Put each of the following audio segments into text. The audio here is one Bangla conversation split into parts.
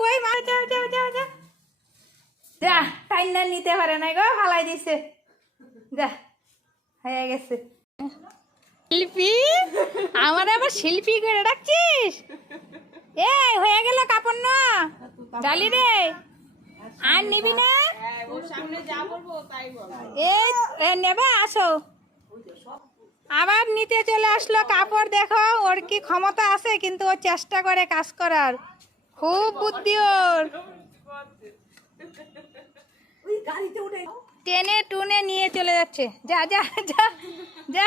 কই মা যাও যাও যাও যাও যা টাইনা নিতে পারে না গো ফালাই দিছে যা হয়ে গেছে শিল্পী আমার আবার শিল্পী করে ডাকছিস এই হয়ে গেল কাপড় না ডালি রে আর নিবি না এই নেবে আসো আবার নিতে চলে আসলো কাপড় দেখো ওর কি ক্ষমতা আছে কিন্তু ও চেষ্টা করে কাজ করার খুব বুদ্ধি ওর টেনে টুনে নিয়ে চলে যাচ্ছে যা যা যা যা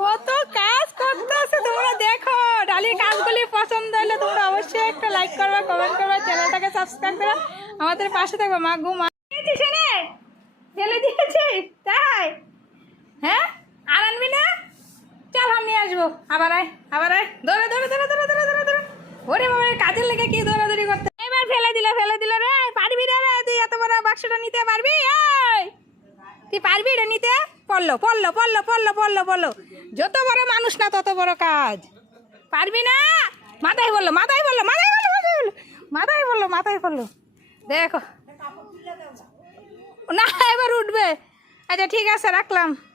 কত কাজ করতেছে তোমরা দেখো ডালির কাজগুলি পছন্দ হলে তোমরা অবশ্যই একটা লাইক করবে কমেন্ট করবে চ্যানেলটাকে সাবস্ক্রাইব করে আমাদের পাশে থাকবে মা ঘুমা ফেলে দিয়েছি তাই হ্যাঁ আর আনবি না চল আমি নিয়ে আসবো আবার আয় দৌড়ে দৌড়ে দৌড়ে দৌড়ে দৌড়ে দৌড়ে দৌড়ে ওরে বাবা কাজের লেগে কি দৌড়াদৌড়ি করতে এবার ফেলে দিল রে পারবি রে তুই এত বড় বাক্সটা নিতে পারবি এই তুই পারবি রে নিতে পড়লো যত বড় মানুষ না তত বড় কাজ পারবি না মাথায় বললো দেখো না এবার উঠবে আচ্ছা ঠিক আছে রাখলাম।